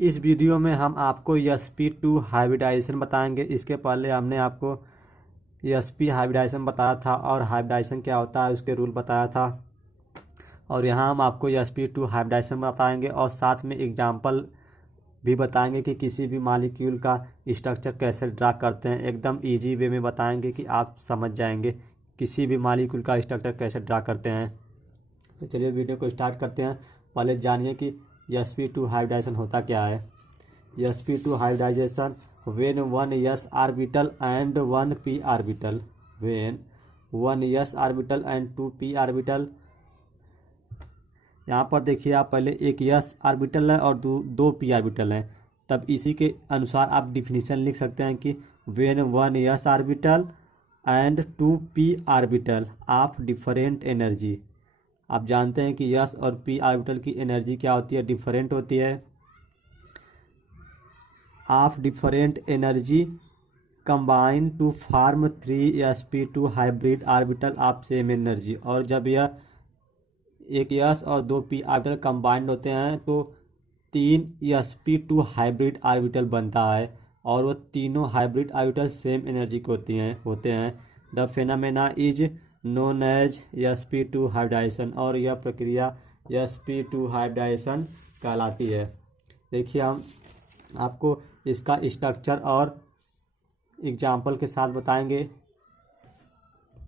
इस वीडियो में हम आपको sp2 हाइब्रिडाइजेशन बताएंगे। इसके पहले हमने आपको sp हाइब्रिडाइजेशन बताया था और हाइब्रिडाइजेशन क्या होता है उसके रूल बताया था। और यहाँ हम आपको sp2 हाइब्रिडाइजेशन बताएंगे और साथ में एग्जाम्पल भी बताएंगे कि किसी भी मॉलिक्यूल का स्ट्रक्चर कैसे ड्रा करते हैं। एकदम ईजी वे में बताएंगे कि आप समझ जाएंगे किसी भी मॉलिक्यूल का स्ट्रक्चर कैसे ड्रा करते हैं। तो चलिए वीडियो को स्टार्ट करते हैं। पहले जानिए कि sp2 हाइब्रिडाइजेशन होता क्या है। sp2 hybridisation when one s orbital and one p orbital, when one s orbital and two p orbital. यहाँ पर देखिए आप पहले एक s ऑर्बिटल है और दो p ऑर्बिटल है, तब इसी के अनुसार आप डिफिनीशन लिख सकते हैं कि when one s orbital and two p orbital of different energy. आप जानते हैं कि s और p ऑर्बिटल की एनर्जी क्या होती है, डिफरेंट होती है। Of different energy combine to form 3sp2 hybrid orbital of same energy. और जब यह एक s और दो p ऑर्बिटल कंबाइंड होते हैं तो 3sp2 हाइब्रिड ऑर्बिटल बनता है और वो तीनों हाइब्रिड ऑर्बिटल सेम एनर्जी के होते हैं। The phenomena is known as sp2 hybridisation, और यह प्रक्रिया sp2 हाइब्रिडाइजेशन कहलाती है। देखिए हम आपको इसका स्ट्रक्चर और एग्जाम्पल के साथ बताएंगे।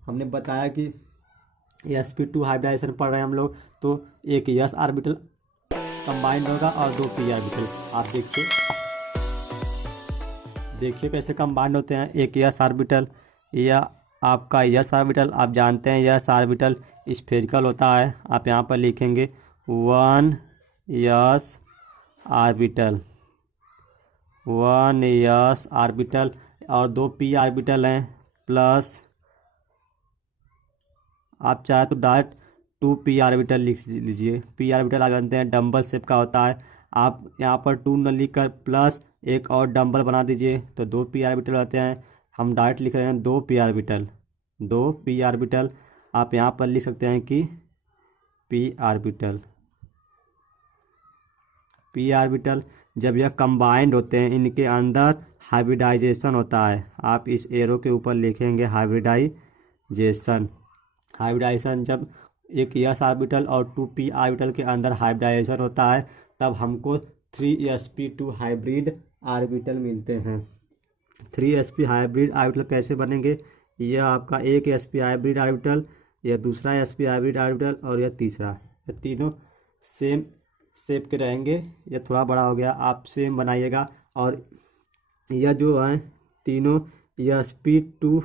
हमने बताया कि sp2 हाइब्रिडाइजेशन पढ़ रहे हैं हम लोग, तो एक s ऑर्बिटल कंबाइंड होगा और दो p ऑर्बिटल। आप देखिए कैसे कंबाइंड होते हैं। एक s ऑर्बिटल, यह आपका s ऑर्बिटल, आप जानते हैं s ऑर्बिटल स्फेरिकल होता है। आप यहाँ पर लिखेंगे one s orbital, one s orbital और दो p ऑर्बिटल हैं, प्लस आप चाहे तो डायरेक्ट टू p ऑर्बिटल लिख लीजिए। p ऑर्बिटल आप जानते हैं डम्बल शेप का होता है। आप यहाँ पर टू न लिख कर प्लस एक और डम्बल बना दीजिए तो दो p ऑर्बिटल होते हैं। हम डायरेक्ट लिख रहे हैं दो p ऑर्बिटल, दो p ऑर्बिटल। आप यहाँ पर लिख सकते हैं कि p ऑर्बिटल, p ऑर्बिटल जब यह कंबाइंड होते हैं इनके अंदर हाइब्रिडाइजेशन होता है। आप इस एरो के ऊपर लिखेंगे हाइब्रिडाइजेशन। हाइब्रिडाइजेशन जब एक s ऑर्बिटल और टू p ऑर्बिटल के अंदर हाइब्रिडाइजेशन होता है तब हमको 3sp2 हाइब्रिड ऑर्बिटल मिलते हैं। 3sp हाइब्रिड ऑर्बिटल कैसे बनेंगे, यह आपका एक sp हाइब्रिड ऑर्बिटल, यह दूसरा sp हाइब्रिड ऑर्बिटल और यह तीसरा। यह तीनों सेम शेप के रहेंगे। यह थोड़ा बड़ा हो गया, आप सेम बनाइएगा। और यह जो है तीनों sp2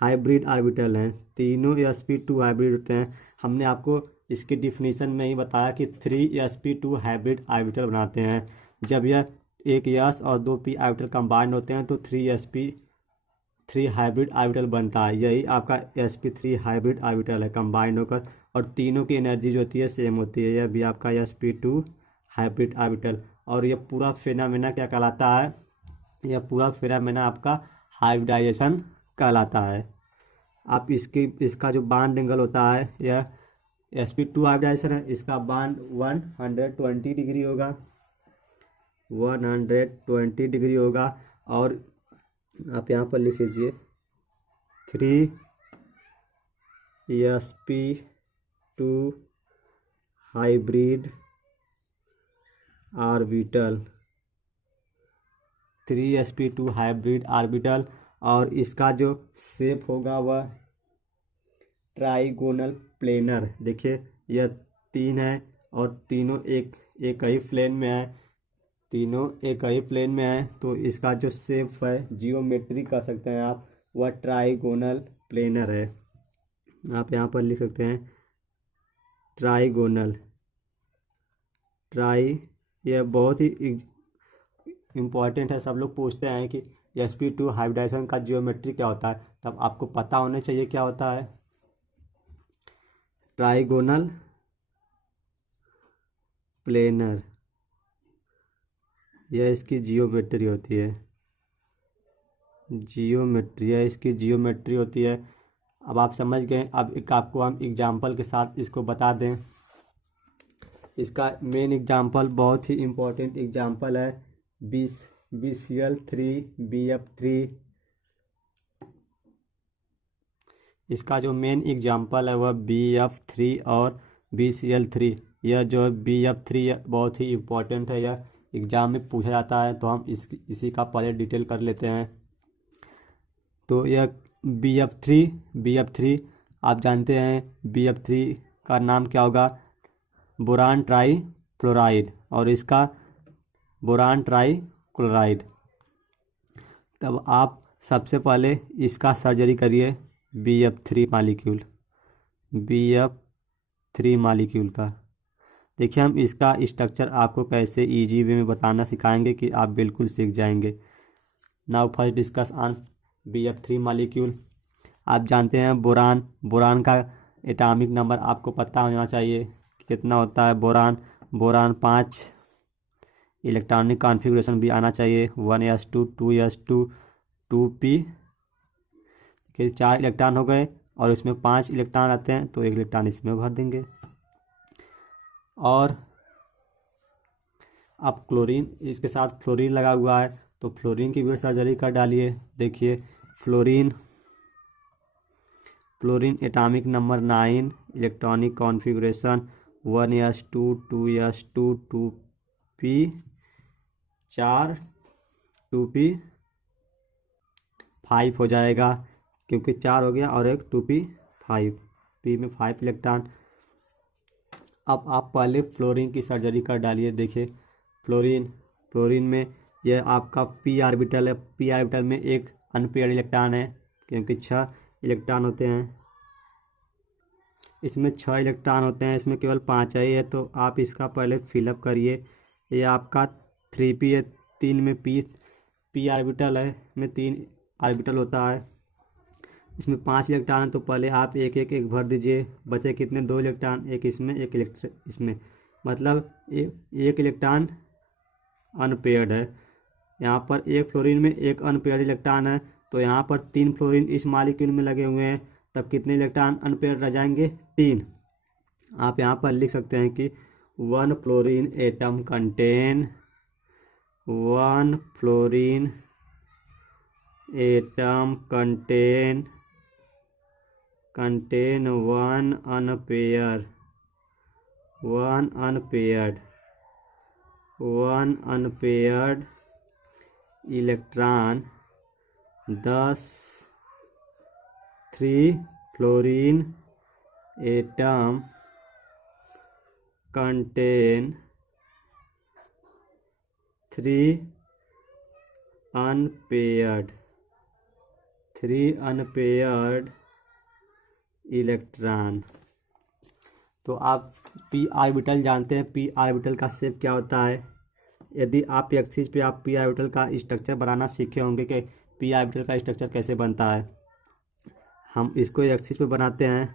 हाइब्रिड ऑर्बिटल हैं, तीनों sp2 हाइब्रिड होते हैं। हमने आपको इसके डिफिनीशन में ही बताया कि 3sp2 हाइब्रिड ऑर्बिटल बनाते हैं। जब यह एक s और दो p ऑर्बिटल कंबाइंड होते हैं तो 3sp3 हाइब्रिड ऑर्बिटल बनता है। यही आपका sp3 हाइब्रिड ऑर्बिटल है कंबाइंड होकर, और तीनों की एनर्जी जो होती है सेम होती है। यह भी आपका sp2 हाइब्रिड ऑर्बिटल। और यह पूरा फेनामेना क्या कहलाता है, यह पूरा फेनामेना आपका हाइब्रिडाइजेशन कहलाता है। आप इसका जो बांड एंगल होता है, यह sp2 हाइब्रिडाइजेशन है, इसका बांड 120 डिग्री होगा, 120 डिग्री होगा। और आप यहाँ पर लिख लीजिए 3sp2 hybrid orbital, 3sp2 hybrid orbital. और इसका जो शेप होगा वह ट्राइगोनल प्लेनर। देखिए यह तीन है और तीनों एक ही प्लेन में है, तीनों एक ही प्लेन में है, तो इसका जो शेप है जियोमेट्री कह सकते हैं आप, वह ट्राइगोनल प्लेनर है। आप यहाँ पर लिख सकते हैं ट्राइगोनल, यह बहुत ही इम्पॉर्टेंट है। सब लोग पूछते हैं कि sp2 हाइब्रिडाइजेशन का जियोमेट्री क्या होता है, तब आपको पता होना चाहिए क्या होता है। ट्राइगोनल प्लेनर, यह इसकी जियोमेट्री होती है, यह इसकी जियोमेट्री होती है। अब आप समझ गए। अब एक आपको हम एग्जाम्पल के साथ इसको बता दें। इसका मेन एग्जाम्पल बहुत ही इम्पोर्टेंट एग्जाम्पल है BCl3 BF3। इसका जो मेन एग्जाम्पल है वह BF3 और BCl3। यह जो BF3 बहुत ही इम्पोर्टेंट है, यह एग्ज़ाम में पूछा जाता है, तो हम इसी का पहले डिटेल कर लेते हैं। तो यह BF3 आप जानते हैं BF3 का नाम क्या होगा, बोरान ट्राई क्लोराइड, और इसका बोरान ट्राई क्लोराइड। तब आप सबसे पहले इसका सर्जरी करिए BF3 मालिक्यूल का। देखिए हम इसका स्ट्रक्चर आपको कैसे इजी वे में बताना सिखाएंगे कि आप बिल्कुल सीख जाएंगे। Now first discuss on BF3 molecule. आप जानते हैं बोरान का एटॉमिक नंबर आपको पता होना चाहिए कितना होता है। बोरान 5 इलेक्ट्रॉनिक कॉन्फ़िगरेशन भी आना चाहिए, 1s2 2s2 2p के 4 इलेक्ट्रॉन हो गए, और इसमें 5 इलेक्ट्रॉन आते हैं, तो 1 इलेक्ट्रॉन इसमें भर देंगे। और अब क्लोरीन, इसके साथ फ्लोरीन लगा हुआ है, तो फ्लोरीन की भी सर्जरी कर डालिए। देखिए fluorine atomic number 9, electronic configuration 1s2 2s2 2p 4 2p 5 हो जाएगा, क्योंकि 4 हो गया और एक 2p 5, p में 5 इलेक्ट्रॉन। अब आप पहले फ्लोरीन की सर्जरी कर डालिए। देखिए फ्लोरीन में यह आपका p ऑर्बिटल है, p ऑर्बिटल में एक अनपेयर्ड इलेक्ट्रॉन है, क्योंकि 6 इलेक्ट्रॉन होते हैं, इसमें 6 इलेक्ट्रॉन होते हैं, इसमें केवल 5 ही है, तो आप इसका पहले फिलअप करिए। ये आपका 3p है, 3 में p ऑर्बिटल है, इसमें 3 ऑर्बिटल होता है, इसमें 5 इलेक्ट्रॉन है, तो पहले आप एक भर दीजिए। बचे कितने, 2 इलेक्ट्रॉन, एक इसमें एक इसमें, मतलब एक इलेक्ट्रॉन अनपेयर्ड है। यहाँ पर एक फ्लोरीन में एक अनपेयर्ड इलेक्ट्रॉन है, तो यहाँ पर 3 फ्लोरीन इस मॉलिक्यूल में लगे हुए हैं, तब कितने इलेक्ट्रॉन अनपेयर्ड रह जाएंगे, 3। आप यहाँ पर लिख सकते हैं कि 1 fluorine atom contain 1 fluorine atom contain 1 unpaired electron, 10 3 fluorine atom contain 3 unpaired electron. तो आप p ऑर्बिटल जानते हैं, p ऑर्बिटल का शेप क्या होता है। यदि आप एक चीज़ पे आप p ऑर्बिटल का स्ट्रक्चर बनाना सीखे होंगे कि p ऑर्बिटल का स्ट्रक्चर कैसे बनता है। हम इसको एक्सिस पे बनाते हैं,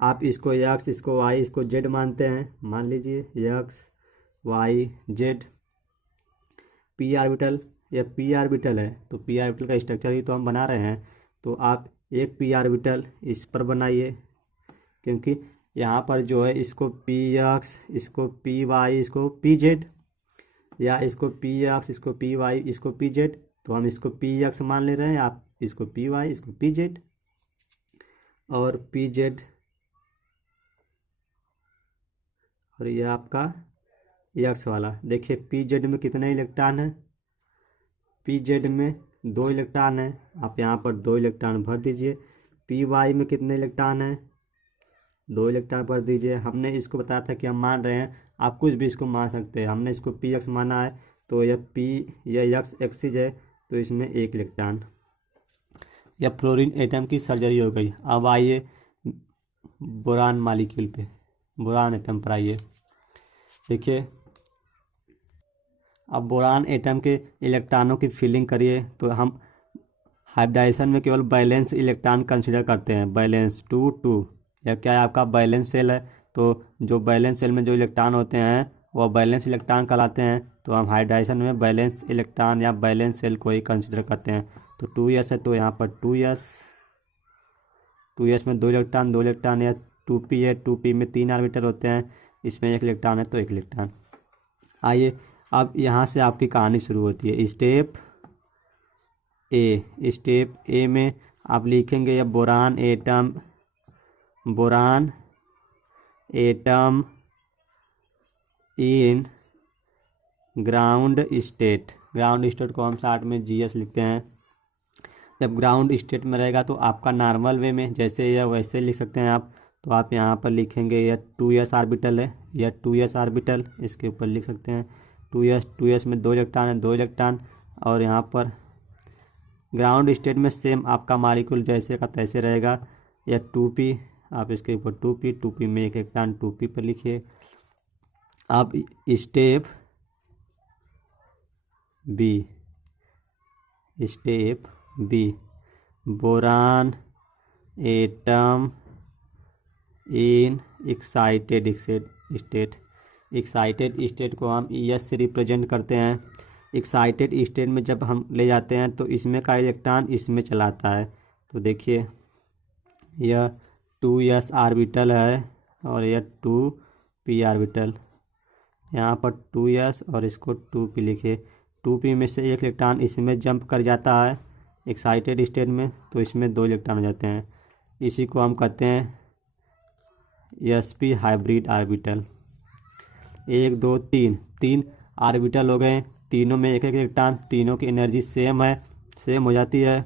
आप इसको x, इसको y, इसको z मानते हैं। मान लीजिए x y z p orbital, यह p ऑर्बिटल है, तो p ऑर्बिटल का स्ट्रक्चर ही तो हम बना रहे हैं। तो आप एक p ऑर्बिटल इस पर बनाइए, क्योंकि यहाँ पर जो है इसको px, इसको py, इसको pz, या इसको px, इसको py, इसको pz, तो हम इसको px मान ले रहे हैं, आप इसको py, इसको pz और pz, और ये आपका x वाला। देखिए pz में कितने इलेक्ट्रॉन है, pz में 2 इलेक्ट्रॉन है, आप यहाँ पर 2 इलेक्ट्रॉन भर दीजिए। py में कितने इलेक्ट्रॉन है, 2 इलेक्ट्रॉन भर दीजिए। हमने इसको बताया था कि हम मान रहे हैं, आप कुछ भी इसको मान सकते हैं, हमने इसको px माना है, तो यह x एक्सिस है, तो इसमें 1 इलेक्ट्रॉन। यह फ्लोरीन एटम की सर्जरी हो गई। अब आइए बोरान मालिक्यूल पे, बोरान एटम पर आइए। देखिए अब बोरान एटम के इलेक्ट्रॉनों की फिलिंग करिए। तो हम हाइब्रिडाइजेशन में केवल बैलेंस इलेक्ट्रॉन कंसीडर करते हैं, बैलेंस 2 2। यह क्या है, आपका बैलेंस सेल है, तो जो बैलेंस सेल में जो इलेक्ट्रॉन होते हैं वह बैलेंस इलेक्ट्रॉन कहलाते हैं। तो हम हाइब्रिडाइजेशन में बैलेंस इलेक्ट्रॉन या बैलेंस सेल को ही कंसीडर करते हैं। तो 2s है, तो यहाँ पर 2s में 2 इलेक्ट्रॉन या 2p है, 2p में 3 ऑर्बिटल होते हैं, इसमें एक इलेक्ट्रॉन है तो एक इलेक्ट्रॉन। आइए अब यहाँ से आपकी कहानी शुरू होती है। स्टेप ए में आप लिखेंगे या boron atom in ground state को हम शॉर्ट में GS लिखते हैं। जब ग्राउंड स्टेट में रहेगा तो आपका नॉर्मल वे में जैसे या वैसे लिख सकते हैं आप। तो आप यहाँ पर लिखेंगे यह 2s ऑर्बिटल है, यह 2s ऑर्बिटल इसके ऊपर लिख सकते हैं 2s में 2 इलेक्ट्रॉन है, 2 इलेक्ट्रॉन। और यहाँ पर ग्राउंड स्टेट में सेम आपका मॉलिक्यूल जैसे का तैसे रहेगा। या 2p आप इसके ऊपर 2p में एक इलेक्ट्रॉन 2p पर लिखिए। अब step B boron atom in excited state को हम ES से रिप्रेजेंट करते हैं। एक्साइटेड स्टेट में जब हम ले जाते हैं तो इसमें का इलेक्ट्रॉन इसमें चलाता है। तो देखिए यह 2s ऑर्बिटल है और यह 2p ऑर्बिटल। यहाँ पर 2s और इसको 2p लिखे। 2p में से एक इलेक्ट्रॉन इसमें जंप कर जाता है एक्साइटेड स्टेट में, तो इसमें 2 इलेक्ट्रॉन हो जाते हैं। इसी को हम कहते हैं sp हाइब्रिड ऑर्बिटल। 1 2 3 ऑर्बिटल हो गए, तीनों में एक एक इलेक्ट्रॉन, तीनों की एनर्जी सेम हो जाती है,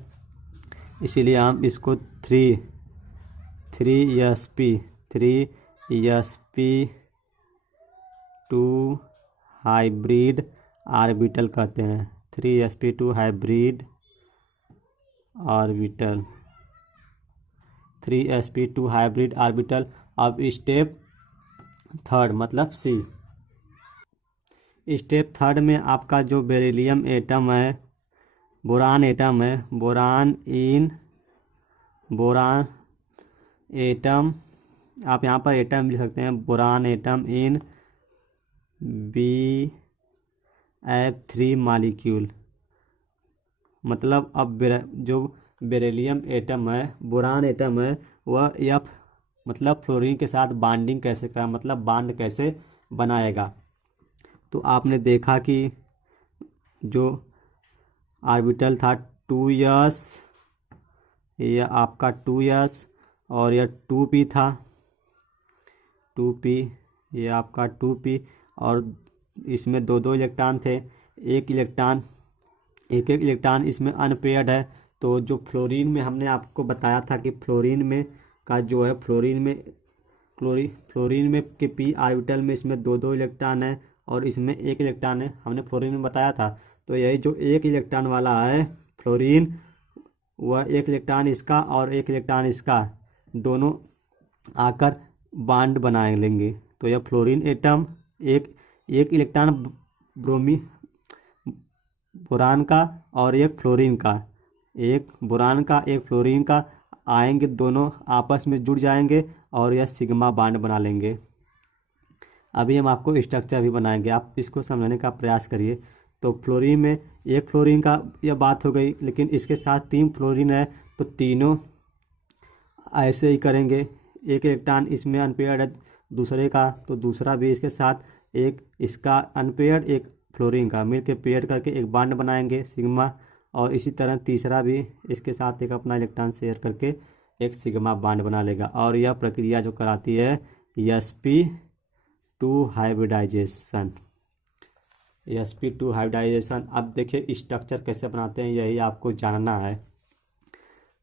इसीलिए हम इसको 3sp2 हाइब्रिड ऑर्बिटल कहते हैं। 3sp2 hybrid orbital, 3sp2 hybrid orbital. अब स्टेप थर्ड मतलब C। स्टेप थर्ड में आपका जो बेरिलियम एटम है, बोरान एटम आप यहाँ पर एटम लिख सकते हैं। बोरान एटम इन Bf3 मॉलिक्यूल। मतलब अब जो बेरिलियम एटम है, बोरान एटम है, वह F मतलब फ्लोरीन के साथ बॉन्डिंग कैसे करा, मतलब बॉन्ड कैसे बनाएगा। तो आपने देखा कि जो ऑर्बिटल था 2s, यह आपका 2s और यह 2p था, 2p ये आपका 2p और इसमें 2 इलेक्ट्रॉन थे। एक एक इलेक्ट्रॉन इसमें अनपेयर्ड है। तो जो फ्लोरीन में हमने आपको बताया था कि फ्लोरीन में का जो है फ्लोरीन में के p ऑर्बिटल में इसमें 2 इलेक्ट्रॉन है और इसमें 1 इलेक्ट्रॉन है, हमने फ्लोरीन में बताया था। तो यही जो 1 इलेक्ट्रॉन वाला है फ्लोरीन, वह 1 इलेक्ट्रॉन इसका और 1 इलेक्ट्रॉन इसका, दोनों आकर बॉन्ड बना लेंगे। तो यह फ्लोरीन एटम एक इलेक्ट्रॉन बोरान का और एक फ्लोरीन का, एक बोरान का एक फ्लोरीन का आएंगे, दोनों आपस में जुड़ जाएंगे और यह सिग्मा बॉन्ड बना लेंगे। अभी हम आपको स्ट्रक्चर भी बनाएंगे, आप इसको समझने का प्रयास करिए। तो फ्लोरीन में एक फ्लोरीन का यह बात हो गई, लेकिन इसके साथ 3 फ्लोरीन है तो तीनों ऐसे ही करेंगे। एक इलेक्ट्रॉन इसमें अनपेयर्ड है दूसरे का, तो दूसरा भी इसके साथ एक इसका अनपेयर्ड एक फ्लोरीन का मिलकर पेयर करके एक बॉन्ड बनाएंगे सिग्मा, और इसी तरह तीसरा भी इसके साथ एक अपना इलेक्ट्रॉन शेयर करके एक सिग्मा बॉन्ड बना लेगा। और यह प्रक्रिया जो कराती है sp2 हाइब्रिडाइजेशन। अब देखिए स्ट्रक्चर कैसे बनाते हैं, यही आपको जानना है।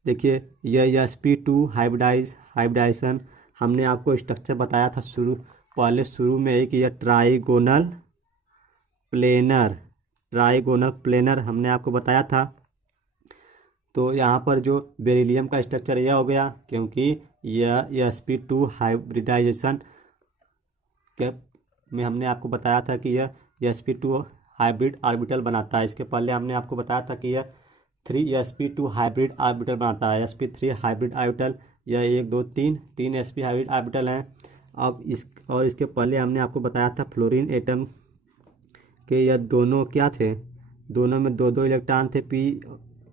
देखिए यह sp2 हाइब्रिडाइजेशन हमने आपको स्ट्रक्चर बताया था शुरू में ही कि यह ट्राइगोनल प्लेनर हमने आपको बताया था। तो यहाँ पर जो बेरिलियम का स्ट्रक्चर यह हो गया, क्योंकि यह sp2 हाइब्रिडाइजेशन में हमने आपको बताया था कि यह sp2 हाइब्रिड ऑर्बिटल बनाता है। इसके पहले हमने आपको बताया था कि यह 3sp2 हाइब्रिड ऑर्बिटल बनाता है। sp3 हाइब्रिड ऑर्बिटल, यह 1 2 3 sp हाइब्रिड ऑर्बिटल हैं। अब इसके पहले हमने आपको बताया था फ्लोरीन एटम के यह दोनों क्या थे, दोनों में 2 इलेक्ट्रॉन थे, p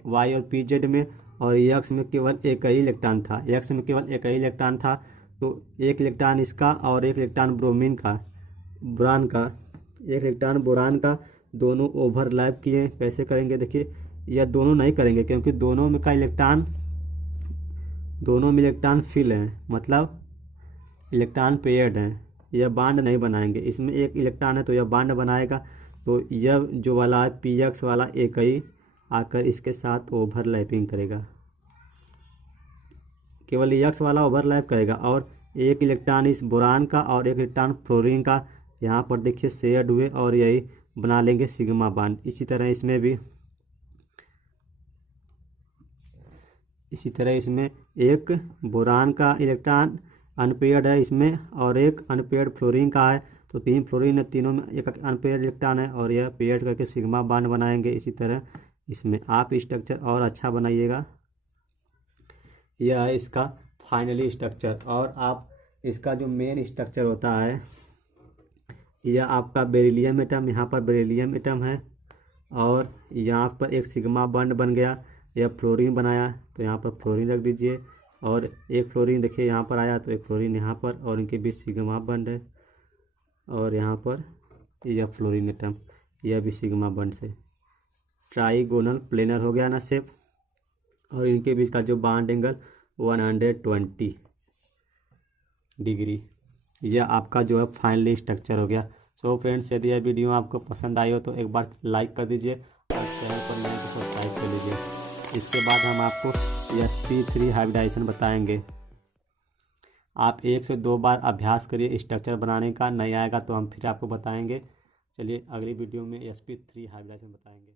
y और p z में, और x में केवल एक ही इलेक्ट्रॉन था। तो एक इलेक्ट्रॉन इसका और एक इलेक्ट्रॉन ब्रोमीन का बोरान का एक इलेक्ट्रॉन बोरान का दोनों ओवरलैप किए। कैसे करेंगे देखिए, यह दोनों नहीं करेंगे क्योंकि दोनों में इलेक्ट्रॉन फिल हैं, मतलब इलेक्ट्रॉन पेयर्ड हैं। यह बांड नहीं बनाएंगे। इसमें एक इलेक्ट्रॉन है तो यह बांड बनाएगा। तो यह जो वाला है पी एक्स वाला एक ही आकर इसके साथ ओवरलैपिंग करेगा, केवल यक्स वाला ओवरलैप करेगा। और एक इलेक्ट्रॉन इस बोरान का और एक इलेक्ट्रॉन फ्लोरीन का यहाँ पर देखिए शेयर्ड हुए और यही बना लेंगे सिग्मा बांड। इसी तरह इसमें एक बोरान का इलेक्ट्रॉन अनपेयर्ड है इसमें और एक अनपेयर्ड फ्लोरीन का है। तो 3 फ्लोरीन है, तीनों में एक अनपेयर्ड इलेक्ट्रॉन है और यह पेयर्ड करके सिग्मा बांड बनाएंगे। इसी तरह इसमें आप स्ट्रक्चर और अच्छा बनाइएगा। यह है इसका फाइनली स्ट्रक्चर। और आप इसका जो मेन स्ट्रक्चर होता है, यह आपका बेरिलियम एटम, यहाँ पर बेरिलियम एटम है और यहाँ पर एक सिग्मा बॉन्ड बन गया। यह फ्लोरीन बनाया तो यहाँ पर फ्लोरीन रख दीजिए और एक फ्लोरीन देखिए यहाँ पर आया तो एक फ्लोरीन यहाँ पर और इनके बीच सिग्मा बॉन्ड है। और यहाँ पर यह फ्लोरीन एटम, यह भी सिग्मा बॉन्ड से ट्राइगोनल प्लेनर हो गया ना शेप। और इनके बीच का जो बॉन्ड एंगल 120 डिग्री। यह आपका जो है फाइनली स्ट्रक्चर हो गया। सो फ्रेंड्स, यदि यह वीडियो आपको पसंद आई हो तो एक बार लाइक कर दीजिए और चैनल पर नए तो सब्सक्राइब कर लीजिए। इसके बाद हम आपको sp3 हाइब्रिडाइजेशन बताएंगे। आप 1 से 2 बार अभ्यास करिए स्ट्रक्चर बनाने का, नहीं आएगा तो हम फिर आपको बताएंगे। चलिए अगली वीडियो में sp3 हाइब्रिडाइजेशन बताएंगे।